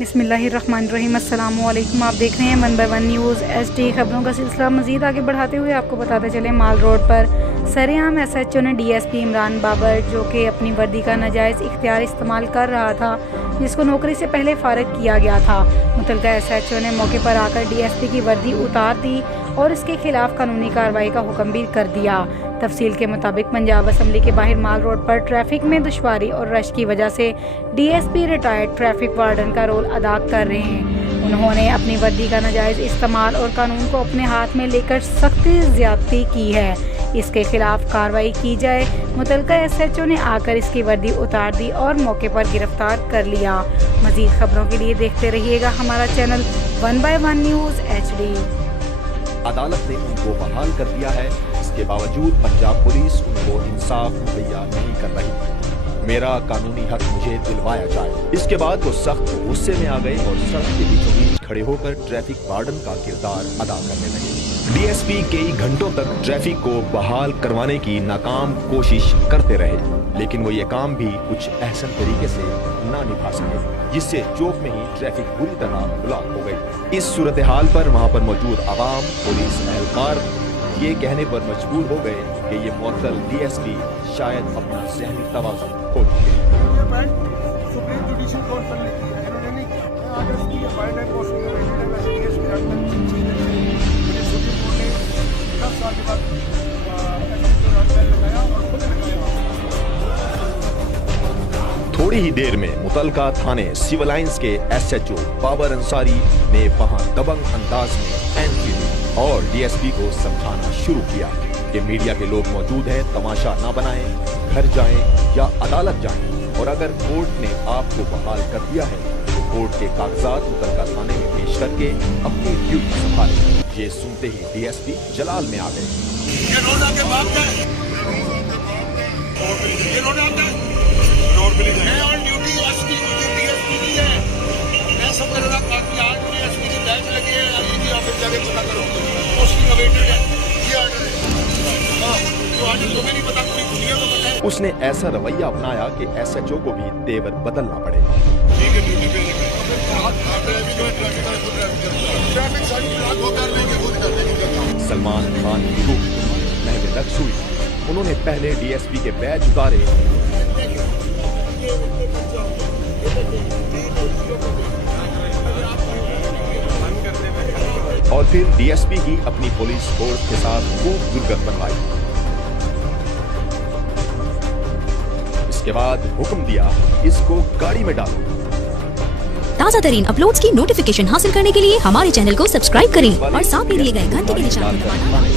बिस्मिल्लाहिर्रहमानिर्रहीम। अस्सलामुअलैकुम। आप देख रहे हैं 1 बाय 1 न्यूज़ HD। खबरों का सिलसिला मज़ीद आगे बढ़ाते हुए आपको बताते चले, माल रोड पर सरेआम SHO ने DSP इमरान बाबर, जो कि अपनी वर्दी का नाजायज़ इख्तियार इस्तेमाल कर रहा था, जिसको नौकरी से पहले फ़ारिग किया गया था, मुतल्लिका SHO ने मौके पर आकर DSP की वर्दी उतार दी और इसके खिलाफ कानूनी कार्रवाई का हुक्म भी कर दिया। तफसील के मुताबिक पंजाब असम्बली के बाहर माल रोड पर ट्रैफिक में दुश्वारी और रश की वजह से DSP रिटायर्ड ट्रैफिक वार्डन का रोल अदा कर रहे हैं। उन्होंने अपनी वर्दी का नाजायज़ इस्तेमाल और कानून को अपने हाथ में लेकर सख्ती ज़्यादती की है, इसके खिलाफ कार्रवाई की जाए। मुतल्लिका SHO ने आकर इसकी वर्दी उतार दी और मौके पर गिरफ्तार कर लिया। मज़ीद खबरों के लिए देखते रहिएगा हमारा चैनल 1 बाय 1 न्यूज़ HD। अदालत ने उनको बहाल कर दिया है, इसके बावजूद पंजाब पुलिस उनको इंसाफ मुहैया नहीं कर रही। मेरा कानूनी हक मुझे दिलवाया जाए। इसके बाद वो सख्त गुस्से में आ गए और सड़क के बीचों बीच खड़े होकर ट्रैफिक वार्डन का किरदार अदा करने लगे। DSP कई घंटों तक ट्रैफिक को बहाल करवाने की नाकाम कोशिश करते रहे, लेकिन वो ये काम भी कुछ अहसन तरीके से ना निभा सके, जिससे चौक में ही ट्रैफिक बुरी तरह ब्लॉक हो गई। इस सूरत हाल पर वहाँ पर मौजूद आवाम, पुलिस एहलकार ये कहने पर मजबूर हो गए कि ये मुअत्तल DSP शायद अपना ज़हनी तवाज़ुन खो चुके हैं। सुप्रीम जुडिशल कोर्ट पर लिखी है, इन्होंने नहीं किया। अगर इसकी अपॉइंटमेंट पोस्टिंग में बैठे हैं, वैसे केस में मुझे सुप्रीम कोर्ट ने 10 साल के बाद लगाया और खुद लगाया। थोड़ी ही देर में मुतल्लिका थाने सिविल लाइंस के SHO बाबर अंसारी ने वहां दबंग अंदाज में एंट्री दी और DSP को समझाना शुरू किया कि मीडिया के लोग मौजूद हैं, तमाशा ना बनाएं, घर जाएं या अदालत जाएं, और अगर कोर्ट ने आपको बहाल कर दिया है तो कोर्ट के कागजात मुतल्लिका थाने में पेश करके अपनी ड्यूटी संभालें। ये सुनते ही DSP जलाल में आ गए। मैं ऑन ड्यूटी एसपी DSP नहीं है, मैं सब करूँगा। काफी आज मुझे एसपी की बैच लगी है, ये ऑफिस जाके पता करो, पोस्टिंग अवेटेड है, ये ऑर्डर है। तो ऑर्डर तुम्हें नहीं पता, पूरी दुनिया को पता है। उसने ऐसा रवैया अपनाया कि SHO को भी तेवर बदलना पड़े। ठीक है, ड्यूटी पे ट्रैफिक साइड ब्लॉक हो कर लेंगे, खुद कर लेंगे। सलमान खान की रूह महवे तक सुई। उन्होंने पहले DSP के बैज उतारे और फिर DSP की अपनी पुलिस फोर्स के साथ खूब दुर्गत बनवाई। इसके बाद हुक्म दिया, इसको गाड़ी में डालो। ताज़ा तरीन अपलोड्स की नोटिफिकेशन हासिल करने के लिए हमारे चैनल को सब्सक्राइब करें और साथ में दिए गए घंटे के निशान को दबाना